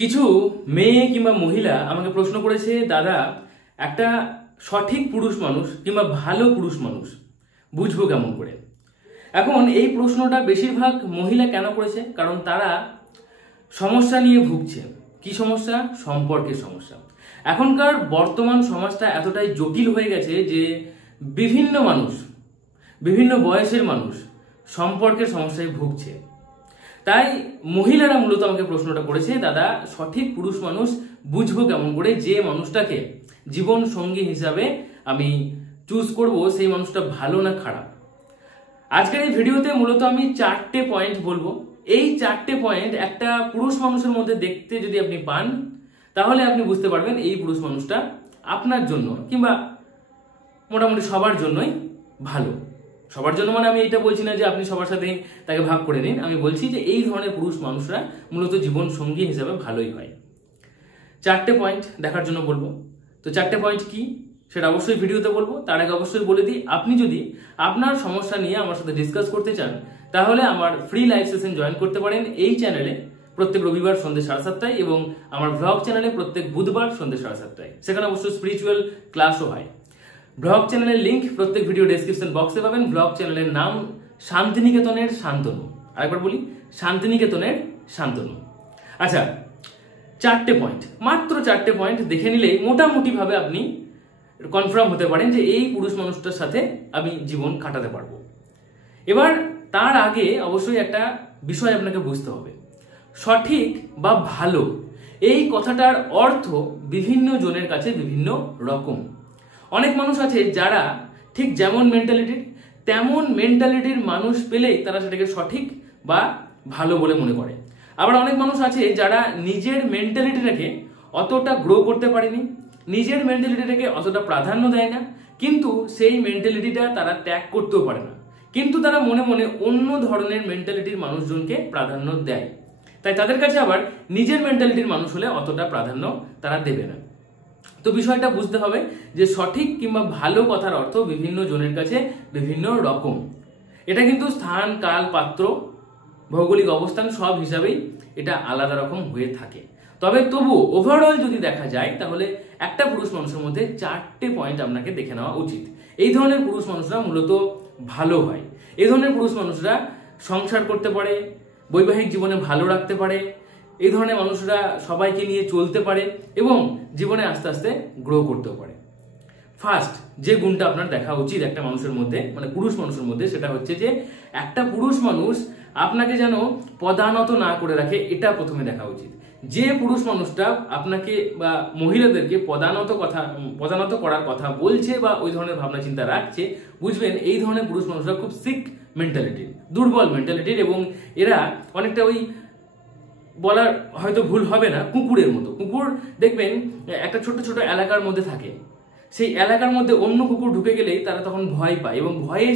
কিছু মেয়ে কিংবা মহিলা আমাকে প্রশ্ন করেছে, দাদা একটা সঠিক পুরুষ মানুষ কিংবা ভালো পুরুষ মানুষ বুঝবো কেমন করে। এখন এই প্রশ্নটা বেশিরভাগ মহিলা কেন করেছে, কারণ তারা সমস্যা নিয়ে ভুগছে। কি সমস্যা? সম্পর্কের সমস্যা। এখনকার বর্তমান সমাজটা এতটাই জটিল হয়ে গেছে যে বিভিন্ন মানুষ, বিভিন্ন বয়সের মানুষ সম্পর্কের সমস্যায় ভুগছে। তাই মহিলারা মূলত আমাকে প্রশ্নটা করেছে, দাদা সঠিক পুরুষ মানুষ বুঝবো কেমন করে, যে মানুষটাকে জীবন সঙ্গী হিসাবে আমি চুজ করব সেই মানুষটা ভালো না খারাপ। আজকের এই ভিডিওতে মূলত আমি 4টে পয়েন্ট বলবো। এই 4টে পয়েন্ট একটা পুরুষ মানুষের মধ্যে দেখতে যদি আপনি পান, তাহলে আপনি বুঝতে পারবেন এই পুরুষ মানুষটা আপনার জন্য কিংবা মোটামুটি সবার জন্যই ভালো। সবার জন্য মানে আমি এটা বলছি না যে আপনি সবার সাথে তাকে ভাগ করে নিন, আমি বলছি যে এই ধরনের পুরুষ মানুষরা মূলত জীবন সঙ্গী হিসাবে ভালোই হয়। 4টে পয়েন্ট দেখার জন্য বলবো। তো 4টে পয়েন্ট কি সেটা অবশ্যই ভিডিওতে বলবো। তার আগে অবশ্যই বলে দিই, আপনি যদি আপনার সমস্যা নিয়ে আমার সাথে ডিসকাস করতে চান, তাহলে আমার ফ্রি লাইভ সেশন জয়েন করতে পারেন এই চ্যানেলে প্রত্যেক রবিবার সন্ধ্যে 7:30টায় এবং আমার ব্লগ চ্যানেলে প্রত্যেক বুধবার সন্ধ্যে 7:30টায়। সেখানে অবশ্যই স্পিরিচুয়াল ক্লাসও হয়। ব্লগ চ্যানেলের লিংক প্রত্যেক ভিডিও ডেসক্রিপশন বক্সে পাবেন। ব্লগ চ্যানেলের নাম শান্তিনিকেতনের শান্তনু। আরেকবার বলি, শান্তিনিকেতনের শান্তনু। আচ্ছা, 4টে পয়েন্ট, মাত্র 4টে পয়েন্ট দেখে নিলেই মোটামুটি ভাবে আপনি কনফার্ম হতে পারেন যে এই পুরুষ মানুষটার সাথে আমি জীবন কাটাতে পারবো। এবার তার আগে অবশ্যই একটা বিষয় আপনাকে বুঝতে হবে, সঠিক বা ভালো এই কথাটার অর্থ বিভিন্ন জনের কাছে বিভিন্ন রকম। অনেক মানুষ আছে যারা ঠিক যেমন মেন্টালিটির তেমন মেন্টালিটির মানুষ পেলেই তারা সেটাকে সঠিক বা ভালো বলে মনে করে। আবার অনেক মানুষ আছে যারা নিজের মেন্টালিটিটাকে অতটা গ্রো করতে পারেনি, নিজের মেন্টালিটিটাকে অতটা প্রাধান্য দেয় না, কিন্তু সেই মেন্টালিটিটা তারা ত্যাগ করতেও পারে না, কিন্তু তারা মনে মনে অন্য ধরনের মেন্টালিটির মানুষজনকে প্রাধান্য দেয়। তাই তাদের কাছে আবার নিজের মেন্টালিটির মানুষ হলে অতটা প্রাধান্য তারা দেবে না। তো বিষয়টা বুঝতে হবে যে সঠিক কিংবা ভালো কথার অর্থ বিভিন্ন জনের কাছে বিভিন্ন রকম। এটা কিন্তু স্থান, কাল, পাত্র, ভৌগোলিক অবস্থান সব হিসাবেই এটা আলাদা রকম হয়ে থাকে। তবে তবু ওভারঅল যদি দেখা যায়, তাহলে একটা পুরুষ মানুষের মধ্যে 4টে পয়েন্ট আপনাকে দেখে নেওয়া উচিত। এই ধরনের পুরুষ মানুষরা মূলত ভালো হয়। এই ধরনের পুরুষ মানুষরা সংসার করতে পারে, বৈবাহিক জীবনে ভালো রাখতে পারে, এই ধরনের মানুষরা সবাইকে নিয়ে চলতে পারে এবং জীবনে আস্তে আস্তে গ্রো করতেও পারে। ফার্স্ট যে গুণটা আপনার দেখা উচিত একটা মানুষের মধ্যে, মানে পুরুষ মানুষের মধ্যে, সেটা হচ্ছে যে একটা পুরুষ মানুষ আপনাকে যেন পদানত না করে রাখে, এটা প্রথমে দেখা উচিত। যে পুরুষ মানুষটা আপনাকে বা মহিলাদেরকে পদানত করার কথা বলছে বা ওই ধরনের ভাবনা চিন্তা রাখছে, বুঝবেন এই ধরনের পুরুষ মানুষরা খুব সিক মেন্টালিটির, দুর্বল মেন্টালিটির, এবং এরা অনেকটা ওই বলার হয়তো ভুল হবে না, কুকুরের মতো। কুকুর দেখবেন একটা ছোট ছোট এলাকার মধ্যে থাকে, সেই এলাকার মধ্যে অন্য কুকুর ঢুকে গেলেই তারা তখন ভয় পায় এবং ভয়ে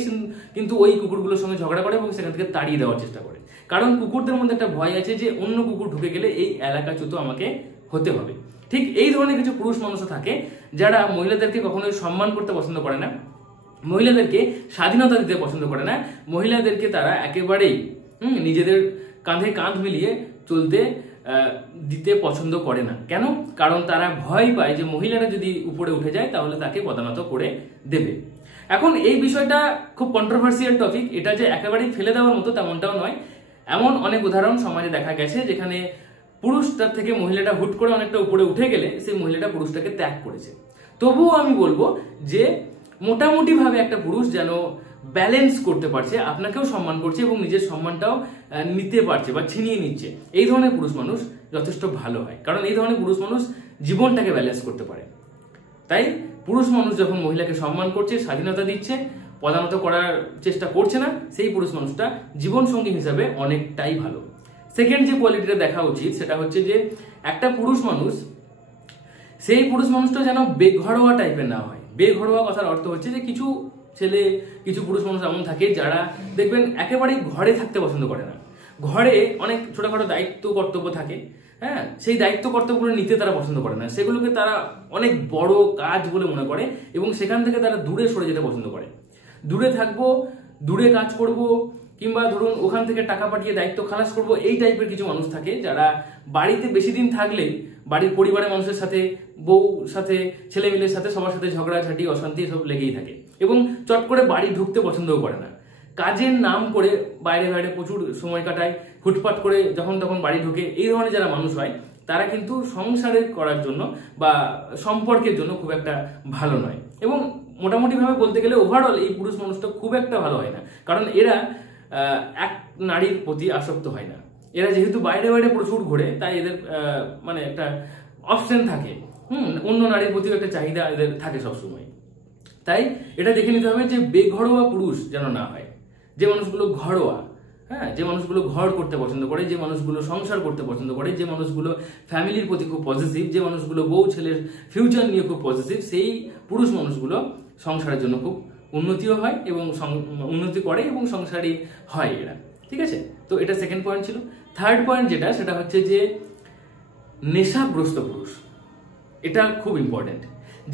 কিন্তু ওই কুকুরগুলোর সঙ্গে ঝগড়া করে এবং সেখান থেকে তাড়িয়ে দেওয়ার চেষ্টা করে। কারণ কুকুরদের মধ্যে একটা ভয় আছে যে অন্য কুকুর ঢুকে গেলে এই এলাকাচ্যুত আমাকে হতে হবে। ঠিক এই ধরনের কিছু পুরুষ মানুষও থাকে যারা মহিলাদেরকে কখনোই সম্মান করতে পছন্দ করে না, মহিলাদেরকে স্বাধীনতা দিতে পছন্দ করে না, মহিলাদেরকে তারা একেবারেই নিজেদের কাঁধে কাঁধ মিলিয়ে চলতে দিতে পছন্দ করে না। কেন? কারণ তারা ভয় পায় যে মহিলারা যদি উপরে উঠে যায় তাহলে তাকে পদানত করে দেবে। এখন এই বিষয়টা খুব কন্ট্রোভার্সিয়াল টপিক, এটা যে একেবারেই ফেলে দেওয়ার মতো তেমনটাও নয়। এমন অনেক উদাহরণ সমাজে দেখা গেছে যেখানে পুরুষটার থেকে মহিলাটা হুট করে অনেকটা উপরে উঠে গেলে সেই মহিলাটা পুরুষটাকে ত্যাগ করেছে। তবুও আমি বলবো যে মোটামুটি ভাবে একটা পুরুষ যেন ব্যালেন্স করতে পারছে, আপনাকেও সম্মান করছে এবং নিজের সম্মানটাও নিতে পারছে বা ছিনিয়ে নিচ্ছে, এই ধরনের পুরুষ মানুষ যথেষ্ট ভালো হয়। কারণ এই ধরনের পুরুষ মানুষ জীবনটাকে ব্যালেন্স করতে পারে। তাই পুরুষ মানুষ যখন মহিলাকে সম্মান করছে, স্বাধীনতা দিচ্ছে, পদানত করার চেষ্টা করছে না, সেই পুরুষ মানুষটা জীবন সঙ্গী হিসাবে অনেকটাই ভালো। সেকেন্ড যে কোয়ালিটিটা দেখা উচিত সেটা হচ্ছে যে একটা পুরুষ মানুষ, সেই পুরুষ মানুষটা যেন বেঘরোয়া টাইপের না হয়। বেঘরোয়া কথার অর্থ হচ্ছে যে কিছু পুরুষ মানুষ এমন থাকে যারা দেখবেন একেবারেই ঘরে থাকতে পছন্দ করে না। ঘরে অনেক ছোটখাটো দায়িত্ব কর্তব্য থাকে, হ্যাঁ, সেই দায়িত্ব কর্তব্যগুলো নিতে তারা পছন্দ করে না, সেগুলোকে তারা অনেক বড় কাজ বলে মনে করে এবং সেখান থেকে তারা দূরে সরে যেতে পছন্দ করে। দূরে থাকবো, দূরে কাজ করব, কিংবা ধরুন ওখান থেকে টাকা পাঠিয়ে দায়িত্ব খালাস করব, এই টাইপের কিছু মানুষ থাকে যারা বাড়িতে বেশি দিন থাকলেই বাড়ির পরিবারের মানুষের সাথে, বউ সাথে, ছেলেমেয়ের সাথে সবার সাথে ঝগড়াঝাটি, অশান্তি সব লেগেই থাকে এবং চট করে বাড়ি ঢুকতে পছন্দও করে না। কাজের নাম করে বাইরে বাইরে প্রচুর সময় কাটায়, হুটপাট করে যখন তখন বাড়ি ঢুকে, এই ধরনের যারা মানুষ হয় তারা কিন্তু সংসারে করার জন্য বা সম্পর্কের জন্য খুব একটা ভালো নয়। এবং মোটামুটিভাবে বলতে গেলে ওভারঅল এই পুরুষ মানুষটা খুব একটা ভালো হয় না, কারণ এরা এক নারীর প্রতি আসক্ত হয় না। এরা যেহেতু বাইরে বাইরে প্রচুর ঘোরে, তাই এদের মানে একটা অপশন থাকে, অন্য নারীর প্রতিও একটা চাহিদা এদের থাকে সবসময়। তাই এটা দেখে নিতে হবে যে বেঘরোয়া পুরুষ যেন না হয়। যে মানুষগুলো ঘরোয়া, হ্যাঁ, যে মানুষগুলো ঘর করতে পছন্দ করে, যে মানুষগুলো সংসার করতে পছন্দ করে, যে মানুষগুলো ফ্যামিলির প্রতি খুব পজিটিভ, যে মানুষগুলো বউ ছেলের ফিউচার নিয়ে খুব পজিটিভ, সেই পুরুষ মানুষগুলো সংসারের জন্য খুব উন্নতিও হয় এবং উন্নতি করে এবং সংসারই হয় এরা। ঠিক আছে, তো এটা সেকেন্ড পয়েন্ট ছিল। থার্ড পয়েন্ট যেটা, সেটা হচ্ছে যে নেশাগ্রস্ত পুরুষ। এটা খুব ইম্পর্টেন্ট।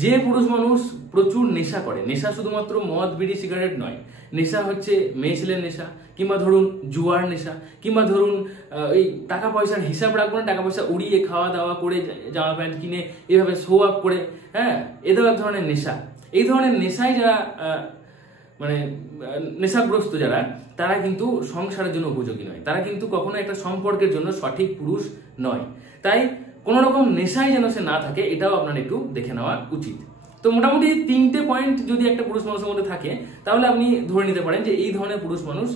যে পুরুষ মানুষ প্রচুর নেশা করে, নেশা শুধুমাত্র মদ বিড়ি সিগারেট নয়, নেশা হচ্ছে মেয়ে ছেলের নেশা, কিংবা ধরুন জুয়ার নেশা, কিংবা ধরুন এই টাকা পয়সার হিসাব রাখবো না, টাকা পয়সা উড়িয়ে খাওয়া দাওয়া করে, জামা প্যান্ট কিনে এভাবে শো আপ করে, হ্যাঁ, এদের এক ধরনের নেশা। এই ধরনের নেশায় যারা মানে নেশাগ্রস্ত যারা, তারা কিন্তু সংসারের জন্য উপযোগী নয়, তারা কিন্তু কখনো একটা সম্পর্কের জন্য সঠিক পুরুষ নয়। তাই কোনো রকম নেশায় যেন সে না থাকে, এটাও আপনার একটু দেখে নেওয়া উচিত। তো মোটামুটি 3টে পয়েন্ট যদি একটা পুরুষ মানুষের মধ্যে থাকে, তাহলে আপনি ধরে নিতে পারেন যে এই ধরনের পুরুষ মানুষ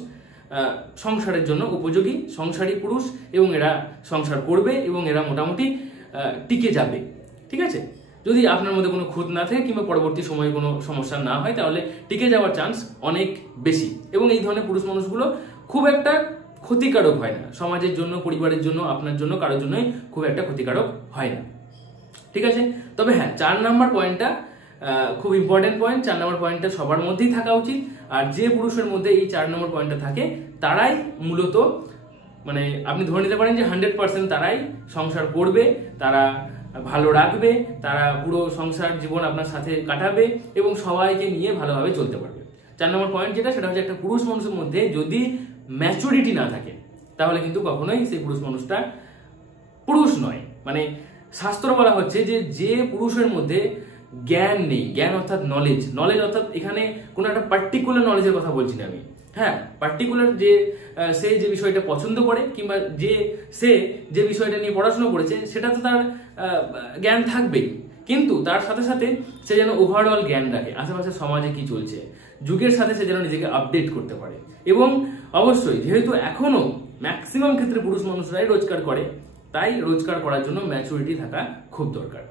সংসারের জন্য উপযোগী, সংসারী পুরুষ, এবং এরা সংসার করবে এবং এরা মোটামুটি টিকে যাবে। ঠিক আছে, যদি আপনার মধ্যে কোনো খুঁত না থাকে কিংবা পরবর্তী সময়ে কোনো সমস্যা না হয়, তাহলে টিকে যাওয়ার চান্স অনেক বেশি। এবং এই ধরনের পুরুষ মানুষগুলো খুব একটা ক্ষতিকারক হয় না সমাজের জন্য, পরিবারের জন্য, আপনার জন্য, কারোর জন্যই খুব একটা ক্ষতিকারক হয় না। ঠিক আছে, তবে হ্যাঁ, 4 নম্বর পয়েন্টটা খুব ইম্পর্টেন্ট পয়েন্ট। 4 নম্বর পয়েন্টটা সবার মধ্যেই থাকা উচিত। আর যে পুরুষের মধ্যে এই 4 নম্বর পয়েন্টটা থাকে, তারাই মূলত মানে আপনি ধরে নিতে পারেন যে 100% তারাই সংসার করবে, তারা ভালো রাখবে, তারা পুরো সংসার জীবন আপনার সাথে কাটাবে এবং সবাইকে নিয়ে ভালোভাবে চলতে পারবে। 4 নম্বর পয়েন্ট যেটা, সেটা হচ্ছে একটা পুরুষ মানুষের মধ্যে যদি ম্যাচুরিটি না থাকে, তাহলে কিন্তু কখনোই সেই পুরুষ মানুষটা পুরুষ নয়। মানে শাস্ত্র বলা হচ্ছে যে যে পুরুষের মধ্যে জ্ঞান নেই, জ্ঞান অর্থাৎ নলেজ, নলেজ অর্থাৎ এখানে কোনো একটা পার্টিকুলার নলেজের কথা বলছি না আমি, হ্যাঁ, পার্টিকুলার যে সে যে বিষয়টা পছন্দ করে কিংবা সে যে বিষয়টা নিয়ে পড়াশোনা করেছে, সেটা তো তার জ্ঞান থাকবেই, কিন্তু তার সাথে সাথে সে যেন ওভারঅল জ্ঞান রাখে, আশেপাশে সমাজে কি চলছে, যুগের সাথে সে যেন নিজেকে আপডেট করতে পারে। এবং অবশ্যই যেহেতু এখনো ম্যাক্সিমাম ক্ষেত্রে পুরুষ মানুষরাই রোজগার করে, তাই রোজগার করার জন্য ম্যাচুরিটি থাকা খুব দরকার।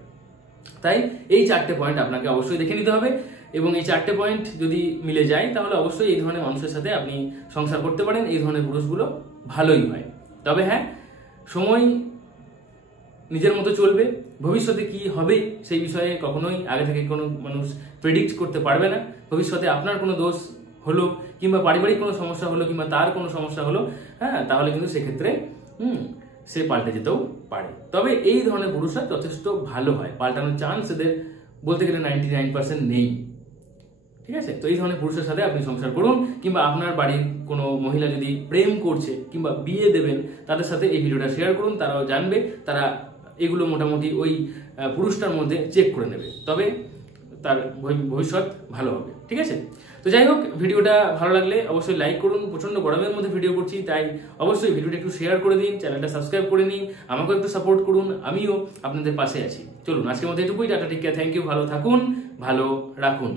তাই এই 4টে পয়েন্ট আপনাকে অবশ্যই দেখে নিতে হবে, এবং এই 4টে পয়েন্ট যদি মিলে যায়, তাহলে অবশ্যই এই ধরনের মানুষের সাথে আপনি সংসার করতে পারেন। এই ধরনের পুরুষগুলো ভালোই হয়। তবে হ্যাঁ, সময় নিজের মতো চলবে, ভবিষ্যতে কি হবে সেই বিষয়ে কখনোই আগে থেকে কোনো মানুষ প্রেডিক্ট করতে পারবে না। ভবিষ্যতে আপনার কোনো দোষ হলো কিংবা পারিবারিক কোনো সমস্যা হলো কিংবা তার কোনো সমস্যা হলো, হ্যাঁ, তাহলে কিন্তু সেক্ষেত্রে সে পাল্টে যেতেও পারে। তবে এই ধরনের পুরুষরা যথেষ্ট ভালো হয়, পাল্টানোর চান্স এদের বলতে গেলে 99% নেই। ঠিক আছে, তো এই ধরনের পুরুষের সাথে আপনি সংসার করুন, কিংবা আপনার বাড়ির কোনো মহিলা যদি প্রেম করছে কিংবা বিয়ে দেবেন, তাদের সাথে এই ভিডিওটা শেয়ার করুন, তারাও জানবে, তারা এগুলো মোটামুটি ওই পুরুষটার মধ্যে চেক করে নেবে, তবে তার ভবিষ্যৎ ভালো হবে। ঠিক আছে, তো যাই হোক, ভিডিওটা ভালো লাগলে অবশ্যই লাইক করুন। প্রচন্ড গরমের মধ্যে ভিডিও করছি, তাই অবশ্যই ভিডিওটা একটু শেয়ার করে দিন, চ্যানেলটা সাবস্ক্রাইব করে নিন, আমাকেও একটু সাপোর্ট করুন, আমিও আপনাদের পাশে আছি। চলুন আজকের মধ্যে এটুকুই, টাটা, টেক কেয়ার, থ্যাংক ইউ, ভালো থাকুন, ভালো রাখুন।